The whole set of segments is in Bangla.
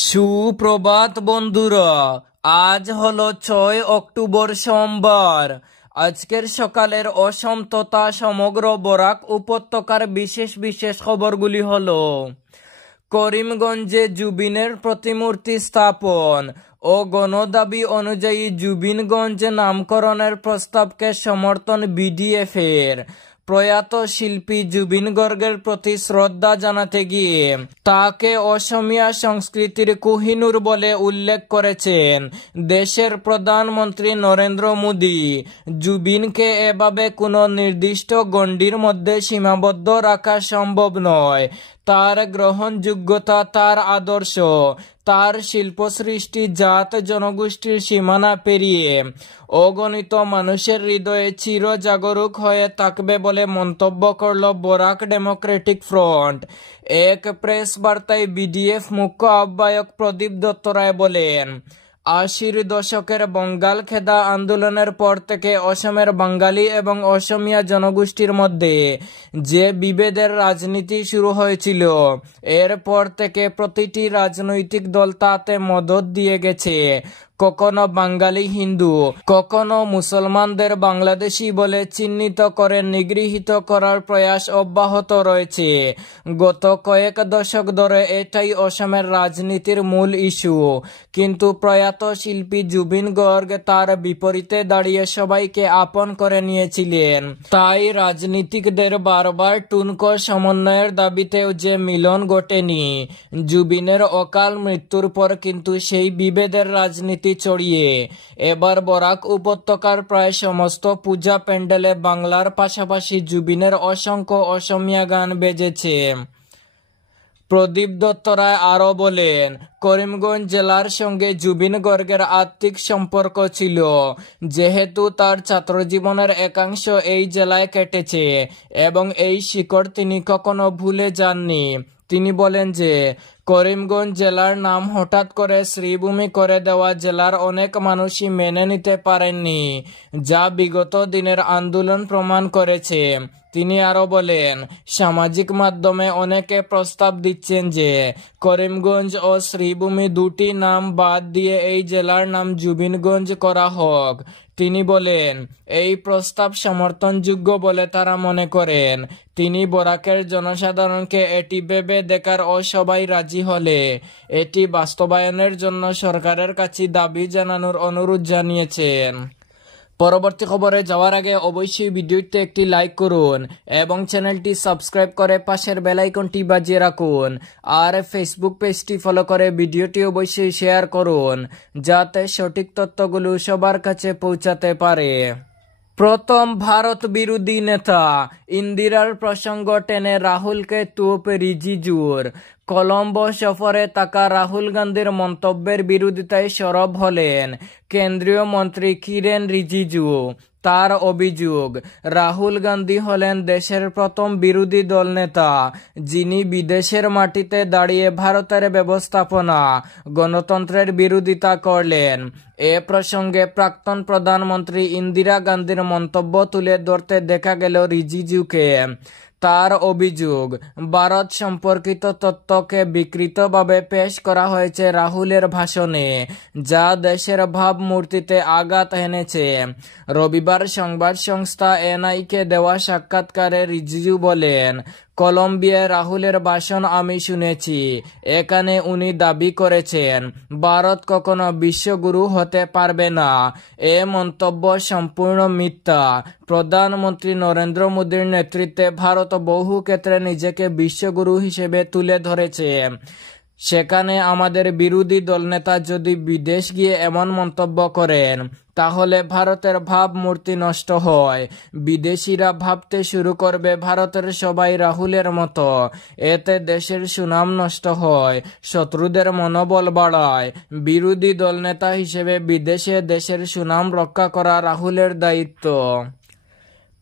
সুপ্রভাত বন্ধুরা, আজ হলো 6 অক্টোবর সোমবার। আজকের সকালের অসম তথা সমগ্র বরাক উপত্যকার বিশেষ বিশেষ খবরগুলি হলো: করিমগঞ্জে জুবিনের প্রতিমূর্তি স্থাপন ও গণদাবি অনুযায়ী জুবিনগঞ্জ নামকরণের প্রস্তাবকে সমর্থন বিডিএফের। প্রয়াত শিল্পী জুবিন গর্গের প্রতি শ্রদ্ধা জানাতে গিয়ে তাকে অসমীয়া সংস্কৃতির কোহিনূর বলে উল্লেখ করেছেন দেশের প্রধানমন্ত্রী নরেন্দ্র মোদী। জুবিনকে এভাবে কোনো নির্দিষ্ট গণ্ডির মধ্যে সীমাবদ্ধ রাখা সম্ভব নয়। তার গ্রহণযোগ্যতা, তার আদর্শ, তার শিল্পসৃষ্টি জাত জনগোষ্ঠীর সীমানা পেরিয়ে অগণিত মানুষের হৃদয়ে চির জাগরুক হয়ে থাকবে বলে মন্তব্য করল বরাক ডেমোক্রেটিক ফ্রন্ট। এক প্রেস বার্তায় বিডিএফ মুখ্য আহ্বায়ক প্রদীপ দত্ত রায় বলেন, 80-র দশকের বঙ্গাল খেদা আন্দোলনের পর থেকে অসমের বাঙালি এবং অসমীয়া জনগোষ্ঠীর মধ্যে যে বিভেদের রাজনীতি শুরু হয়েছিল, এরপর থেকে প্রতিটি রাজনৈতিক দল তাতে মদদ দিয়ে গেছে। কখনো বাঙালি হিন্দু, কখনো মুসলমানদের বাংলাদেশি বলে চিহ্নিত করে নিগৃহীত করার প্রয়াস অব্যাহত রয়েছে। গত কয়েক দশক ধরে এটাই অসমের রাজনীতির মূল ইস্যু। কিন্তু প্রয়াত শিল্পী জুবিন গর্গ তার বিপরীতে দাঁড়িয়ে সবাইকে আপন করে নিয়েছিলেন। তাই রাজনীতিকদের বারবার টুনকো সমন্বয়ের দাবিতেও যে মিলন ঘটেনি। জুবিনের অকাল মৃত্যুর পর কিন্তু সেই বিভেদের রাজনীতি ছড়িয়ে এবার বরাক উপত্যকার প্রায় সমস্ত পূজা প্যান্ডেলে বাংলার পাশাপাশি জুবিনের অসংখ্য অসমীয়া গান বেজেছে। প্রদীপ দত্ত রায় আরও বলেন, করিমগঞ্জ জেলার সঙ্গে জুবিন গর্গের আত্মিক সম্পর্ক ছিল, যেহেতু তার ছাত্রজীবনের একাংশ এই জেলায় কেটেছে এবং এই শিকড় তিনি কখনো ভুলে যাননি। তিনি বলেন যে করিমগঞ্জ জেলার নাম হঠাৎ করে শ্রীভূমি করে দেওয়া জেলার অনেক মানুষই মেনে নিতে পারেননি, যা বিগত দিনের আন্দোলন প্রমাণ করেছে। তিনি আরো বলেন, সামাজিক মাধ্যমে অনেকে প্রস্তাব দিচ্ছেন যে করিমগঞ্জ ও শ্রীভূমি দুটি নাম বাদ দিয়ে এই জেলার নাম জুবিনগঞ্জ করা হোক। তিনি বলেন, এই প্রস্তাব সমর্থনযোগ্য বলে তারা মনে করেন। তিনি বরাকের জনসাধারণকে এটি ভেবে দেখার ও সবাই রাজি হলে এটি বাস্তবায়নের জন্য সরকারের কাছে দাবি জানানোর অনুরোধ জানিয়েছেন। পরবর্তী খবরে যাওয়ার আগে অবশ্যই ভিডিওতে একটি লাইক করুন এবং চ্যানেলটি সাবস্ক্রাইব করে পাশের বেল আইকনটি বাজিয়ে রাখুন। আর ফেসবুক পেজটি ফলো করে ভিডিওটি অবশ্যই শেয়ার করুন, যাতে সঠিক তথ্যগুলো সবার কাছে পৌঁছাতে পারে। প্রথম ভারত বিরোধী নেতা, ইন্দিরার প্রসঙ্গ টেনে রাহুলকে তুপ রিজিজুর। কলম্বো সফরে থাকা রাহুল গান্ধীর মন্তব্যের বিরোধিতায় সরব হলেন কেন্দ্রীয় মন্ত্রী কিরেন রিজিজু। তার অভিযোগ, রাহুল গান্ধী হলেন দেশের প্রথম বিরোধী দল নেতা যিনি বিদেশের মাটিতে দাঁড়িয়ে ভারতের ব্যবস্থাপনা গণতন্ত্রের বিরোধিতা করলেন। এ প্রসঙ্গে প্রাক্তন প্রধানমন্ত্রী ইন্দিরা গান্ধীর মন্তব্য তুলে ধরতে দেখা গেল রিজিজুকে। তার অভিযোগ, ভারত সম্পর্কিত তথ্যকে বিকৃতভাবে পেশ করা হয়েছে রাহুলের ভাষণে, যা দেশের ভাবমূর্তিতে আঘাত এনেছে। রবিবার সংবাদ সংস্থা এনআইকে দেওয়া সাক্ষাৎকারে রিজিজু বলেন, কলম্বিয়ায় রাহুলের ভাষণ আমি শুনেছি। এখানে উনি দাবি করেছেন ভারত কখনো বিশ্বগুরু হতে পারবে না। এ মন্তব্য সম্পূর্ণ মিথ্যা। প্রধানমন্ত্রী নরেন্দ্র মোদীর নেতৃত্বে ভারত বহু ক্ষেত্রে নিজেকে বিশ্বগুরু হিসেবে তুলে ধরেছে। সেখানে আমাদের বিরোধী দলনেতা যদি বিদেশ গিয়ে এমন মন্তব্য করেন, তাহলে ভারতের ভাবমূর্তি নষ্ট হয়। বিদেশিরা ভাবতে শুরু করবে ভারতের সবাই রাহুলের মতো। এতে দেশের সুনাম নষ্ট হয়, শত্রুদের মনোবল বাড়ায়। বিরোধী দলনেতা হিসেবে বিদেশে দেশের সুনাম রক্ষা করা রাহুলের দায়িত্ব।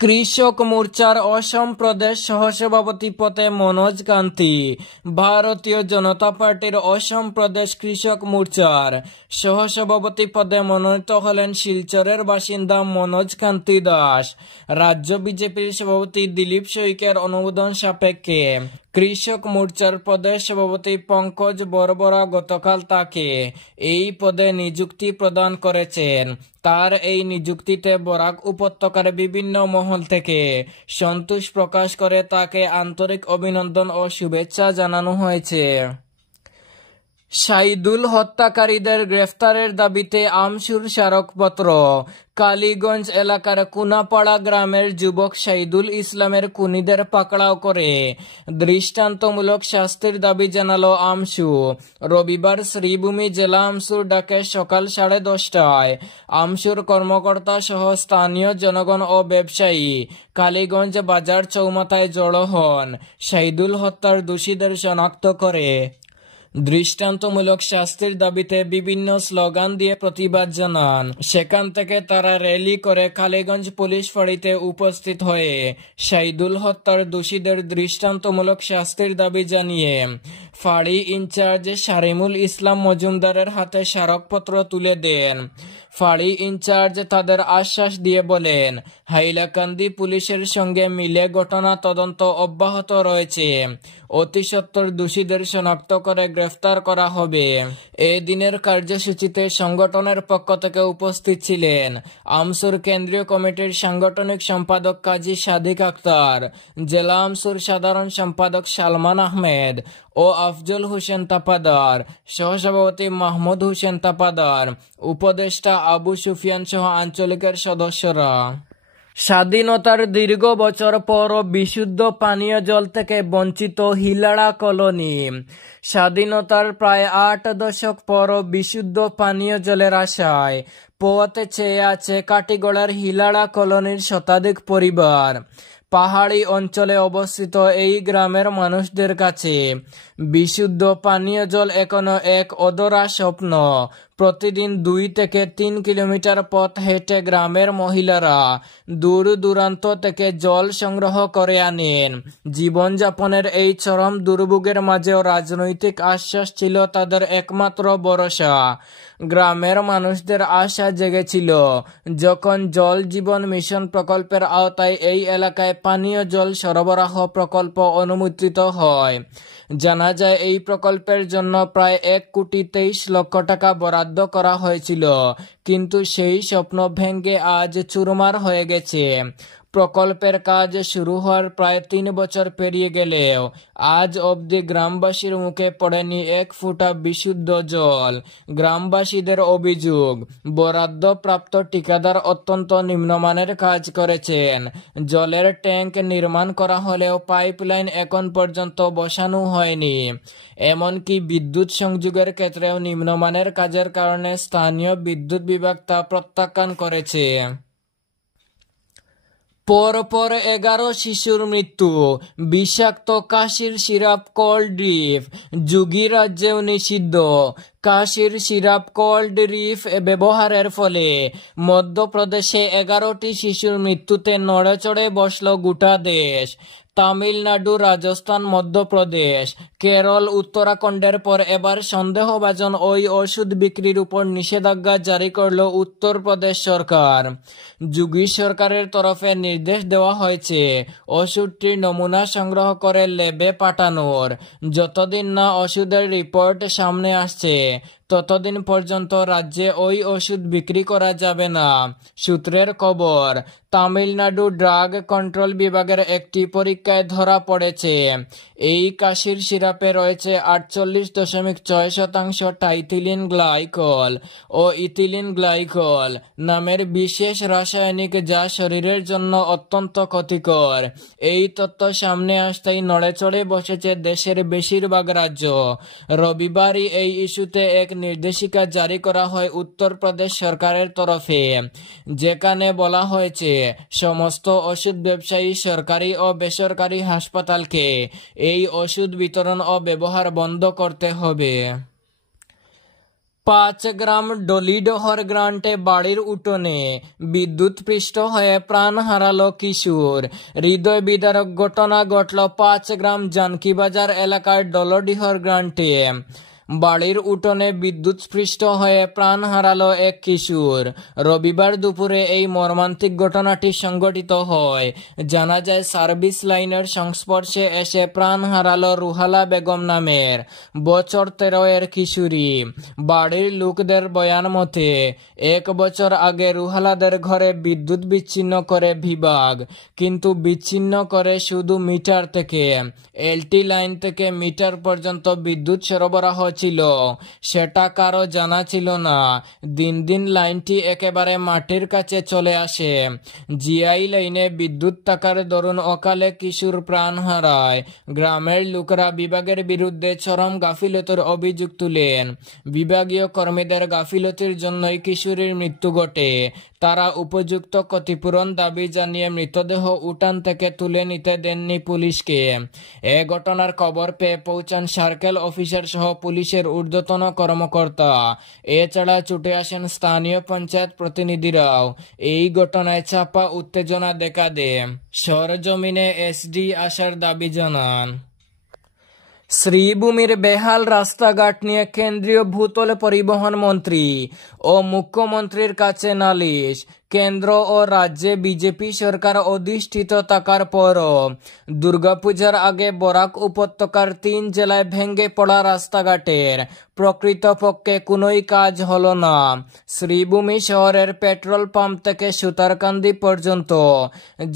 কৃষক মোর্চার অসম প্রদেশ সহসভাপতি পদে মনোজ কান্তি। ভারতীয় জনতা পার্টির অসম প্রদেশ কৃষক মোর্চার সহসভাপতি পদে মনোনীত হলেন শিলচরের বাসিন্দা মনোজ কান্তি দাস। রাজ্য বিজেপির সভাপতি দিলীপ শইকের অনুমোদন সাপেক্ষে কৃষক মোর্চার প্রদেশ সভাপতি পঙ্কজ বরবরা গতকাল তাকে এই পদে নিযুক্তি প্রদান করেছেন। তার এই নিযুক্তিতে বরাক উপত্যকার বিভিন্ন মহল থেকে সন্তোষ প্রকাশ করে তাকে আন্তরিক অভিনন্দন ও শুভেচ্ছা জানানো হয়েছে। শাহিদুল হত্যাকারীদের গ্রেফতারের দাবিতে আমসুর স্মারকপত্র। কালীগঞ্জ এলাকার কুনাপাড়া গ্রামের যুবক শাহিদুল ইসলামের খুনিদের পাকড়াও করে দৃষ্টান্তমূলক শাস্তির দাবি জানালো আমসু। রবিবার শ্রীভূমি জেলা আমসুর ডাকে সকাল 10:30টায় আমসুর কর্মকর্তা সহ স্থানীয় জনগণ ও ব্যবসায়ী কালীগঞ্জ বাজার চৌমাথায় জড়ো হন। শাহিদুল হত্যার দোষীদের শনাক্ত করে দৃষ্টান্তমূলক শাস্তির দাবিতে বিভিন্ন স্লোগান দিয়ে প্রতিবাদ জানান। সেখান থেকে তারা র্যালি করে কালীগঞ্জ পুলিশ ফাঁড়িতে উপস্থিত হয়ে শাহিদুল হত্যার দোষীদের দৃষ্টান্তমূলক শাস্তির দাবি জানিয়ে ফাঁড়ি ইনচার্জ শারিমুল ইসলাম মজুমদারের হাতে স্মারকপত্র তুলে দেন। ফাঁড়ি ইনচার্জ তাদের আশ্বাস দিয়ে বলেন, হাইলাকান্দি পুলিশের সঙ্গে মিলে ঘটনা তদন্ত অব্যাহত রয়েছে। অতি সত্বর দোষীদের শনাক্ত করে গ্রেফতার করা হবে। এই দিনের কার্যসূচিতে সংগঠনের পক্ষ থেকে উপস্থিত ছিলেন আমসুর কেন্দ্রীয় কমিটির সাংগঠনিক সম্পাদক কাজী সাদিক আক্তার, জেলা আমসুর সাধারণ সম্পাদক সালমান আহমেদ ও আফজল হোসেন তাপাদার, সহসভাপতি মাহমুদ হোসেন তাপাদার, উপদেষ্টা আবু সুফিয়ান সহ আঞ্চলিকের সদস্যরা। স্বাধীনতার দীর্ঘ বছর পর বিশুদ্ধ পানীয় জল থেকে বঞ্চিত হিলাড়া কলোনি। স্বাধীনতার প্রায় 8 দশক পর বিশুদ্ধ পানীয় জলের আশায় পথে চেয়ে আছে কাটিগড়ার হিলাড়া কলোনির শতাধিক পরিবার। পাহাড়ি অঞ্চলে অবস্থিত এই গ্রামের মানুষদের কাছে বিশুদ্ধ পানীয় জল এখনো এক অধরা স্বপ্ন। প্রতিদিন 2 থেকে 3 কিলোমিটার পথ হেঁটে গ্রামের মহিলারা দূর দূরান্ত থেকে জল সংগ্রহ করে আনেন। জীবনযাপনের এই চরম দুর্ভোগের মাঝেও রাজনৈতিক আশ্বাস ছিল তাদের একমাত্র ভরসা। গ্রামের মানুষদের আশা জেগেছিল যখন জল জীবন মিশন প্রকল্পের আওতায় এই এলাকায় পানীয় জল সরবরাহ প্রকল্প অনুমোদিত হয়। জানা যায় এই প্রকল্পের জন্য প্রায় 1,23,00,000 টাকা বরাদ্দ করা হয়েছিল, কিন্তু সেই স্বপ্ন ভেঙে আজ চুরমার হয়ে গেছে। প্রকল্পের কাজ শুরু হওয়ার প্রায় 3 বছর পেরিয়ে গেলেও আজ অবধি গ্রামবাসীর মুখে পড়েনি 1 ফোঁটা বিশুদ্ধ জল। গ্রামবাসীদের অভিযোগ, বরাদ্দপ্রাপ্ত ঠিকাদার অত্যন্ত নিম্নমানের কাজ করেছেন। জলের ট্যাঙ্ক নির্মাণ করা হলেও পাইপলাইন এখন পর্যন্ত বসানো হয়নি। এমনকি বিদ্যুৎ সংযোগের ক্ষেত্রেও নিম্নমানের কাজের কারণে স্থানীয় বিদ্যুৎ বিভাগ তা প্রত্যাখ্যান করেছে। পরপর 11 শিশুর মৃত্যু। বিষাক্ত কাশির সিরাপ কোল্ড ড্রিপ যুগীরাজ্যেও নিষিদ্ধ। কাশির সিরাপ কোল্ড ড্রিপ ব্যবহারের ফলে মধ্যপ্রদেশে 11টি শিশুর মৃত্যুতে নড়েচড়ে বসল গোটা দেশ। তামিলনাড়ু, রাজস্থান, মধ্যপ্রদেশ, কেরল, উত্তরাখণ্ডের পর এবার সন্দেহভাজন ওই ওষুধ বিক্রির উপর নিষেধাজ্ঞা জারি করল উত্তরপ্রদেশ সরকার। যোগী সরকারের তরফে নির্দেশ দেওয়া হয়েছে ওষুধটির নমুনা সংগ্রহ করে ল্যাবে পাঠানোর। যতদিন না ওষুধের রিপোর্ট সামনে আসছে ততদিন পর্যন্ত রাজ্যে ওই ওষুধ বিক্রি করা যাবে না। সূত্রের খবর, তামিলনাড়ু ড্রাগ কন্ট্রোল বিভাগের একটি পরীক্ষায় ধরা পড়েছে এই কাশির সিরাপে রয়েছে 48.6% টাইথিলিন গ্লাইকল ও ইথিলিন গ্লাইকল নামের বিশেষ রাসায়নিক, যা শরীরের জন্য অত্যন্ত ক্ষতিকর। এই তথ্য সামনে আসতেই নড়েচড়ে বসেছে দেশের বেশিরভাগ রাজ্য। রবিবারই এই ইস্যুতে এক নির্দেশিকা জারি করা হয় উত্তরপ্রদেশ সরকারের তরফে, যেখানে বলা হয়েছে সমস্ত ওষুধ ব্যবসায়ী, সরকারি ও বেসরকারি হাসপাতালকে এই ওষুধ বিতরণ ও ব্যবহার বন্ধ করতে হবে। 5 গ্রাম ডলিডহর গ্রান্টে বাড়ির উঠোনে বিদ্যুৎপৃষ্ট হয়ে প্রাণ হারালো কিশোর। হৃদয় বিদারক ঘটনা ঘটল 5 গ্রাম জানকিবাজার এলাকার ডলিডহর গ্রান্টে। বাড়ির উঠোনে বিদ্যুৎস্পৃষ্ট হয়ে প্রাণ হারালো এক কিশোর। রবিবার দুপুরে এই মর্মান্তিক ঘটনাটি সংঘটিত হয়। জানা যায় সার্ভিস লাইনের সংস্পর্শে এসে প্রাণ হারালো রুহালা বেগম নামের বছর 13 এর কিশোরী। বাড়ির লোকদের বয়ান মতে 1 বছর আগে রুহালাদের ঘরে বিদ্যুৎ বিচ্ছিন্ন করে বিভাগ, কিন্তু বিচ্ছিন্ন করে শুধু মিটার থেকে। এলটি লাইন থেকে মিটার পর্যন্ত বিদ্যুৎ সরবরাহ ছিল, সেটা কারো জানা ছিল না। দিন দিন লাইনটি একেবারে মাটির কাছে চলে আসে। জিআই লাইনে বিদ্যুৎ থাকার দরুন অকালে কিশোর প্রাণ হারায়। গ্রামের লোকেরা বিভাগের বিরুদ্ধে চরম গাফিলতির অভিযোগ তুলেন। বিভাগীয় কর্মীদের গাফিলতির জন্যই কিশোরীর মৃত্যু ঘটে। তারা উপযুক্ত ক্ষতিপূরণ দাবি জানিয়ে মৃতদেহ উঠান থেকে তুলে নিতে দেননি পুলিশকে। এ ঘটনার খবর পেয়ে পৌঁছান সার্কেল অফিসার সহ পুলিশের ঊর্ধ্বতন কর্মকর্তা। এছাড়া ছুটে আসেন স্থানীয় পঞ্চায়েত প্রতিনিধিরাও। এই ঘটনায় চাপা উত্তেজনা দেখা দেয়। সরজমিনে এসডি আসার দাবি জানান। শ্রীভূমির বেহাল রাস্তাঘাট নিয়ে কেন্দ্রীয় ভূতল পরিবহন মন্ত্রী ও মুখ্যমন্ত্রীর কাছে নালিশ। কেন্দ্র ও রাজ্যে বিজেপি সরকার অধিষ্ঠিত থাকার পরও দুর্গাপূজার আগে বরাক উপত্যকার 3 জেলায় ভেঙে পড়া রাস্তাঘাটের প্রকৃতপক্ষে কোনোই কাজ হলো না। শ্রীভূমি শহরের পেট্রোল পাম্প থেকে সুতারকান্দি পর্যন্ত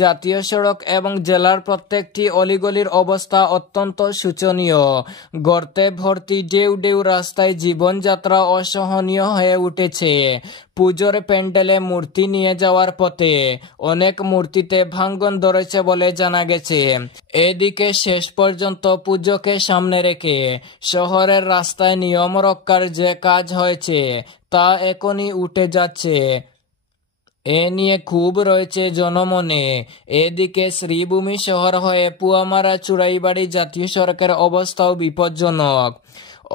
জাতীয় সড়ক এবং জেলার প্রত্যেকটি অলিগলির অবস্থা অত্যন্ত শোচনীয়। গর্তে ভর্তি ঢেউ ঢেউ রাস্তায় জীবনযাত্রা অসহনীয় হয়ে উঠেছে। পুজোর প্যান্ডেলে মূর্তি নিয়ে যাওয়ার পথে অনেক মূর্তিতে ভাঙন ধরেছে বলে জানা গেছে। এদিকে শেষ পর্যন্ত পুজোকে সামনে রেখে শহরের রাস্তায় নিয়ম রক্ষার যে কাজ হয়েছে তা এখনই উঠে যাচ্ছে। এ নিয়ে ক্ষোভ রয়েছে জনমনে। এদিকে শ্রীভূমি শহর হয়ে পুয়ামারা চুড়াইবাড়ি জাতীয় সড়কের অবস্থাও বিপজ্জনক।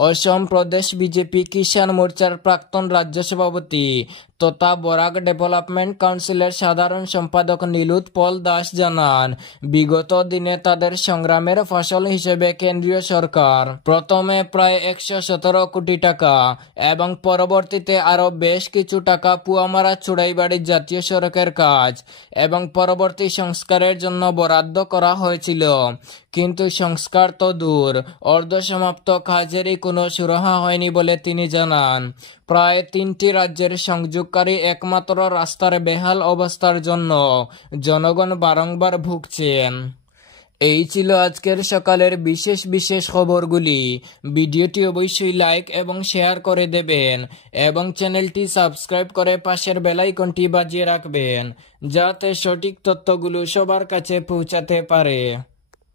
অসম প্রদেশ বিজেপি কিষাণ মোর্চার প্রাক্তন রাজ্য সভাপতি তথা বরাক ডেভেলপমেন্ট কাউন্সিলের সাধারণ সম্পাদক নীলোৎপল দাস জানান, বিগত দিনে তাদের সংগ্রামের ফসল হিসেবে কেন্দ্রীয় সরকার প্রথমে প্রায় 117 কোটি টাকা এবং পরবর্তীতে আরও বেশ কিছু টাকা পুয়ামারা চুড়াইবাড়ি জাতীয় সড়কের কাজ এবং পরবর্তী সংস্কারের জন্য বরাদ্দ করা হয়েছিল। কিন্তু সংস্কার তো দূর, অর্ধসমাপ্ত কাজেরই কোনো সুরাহা হয়নি বলে তিনি জানান। প্রায় 3টি রাজ্যের সংযোগকারী একমাত্র রাস্তার বেহাল অবস্থার জন্য জনগণ বারংবার ভুগছেন। এই ছিল আজকের সকালের বিশেষ খবরগুলি। ভিডিওটি অবশ্যই লাইক এবং শেয়ার করে দেবেন এবং চ্যানেলটি সাবস্ক্রাইব করে পাশের বেল আইকনটি বাজিয়ে রাখবেন, যাতে সঠিক তথ্যগুলো সবার কাছে পৌঁছাতে পারে।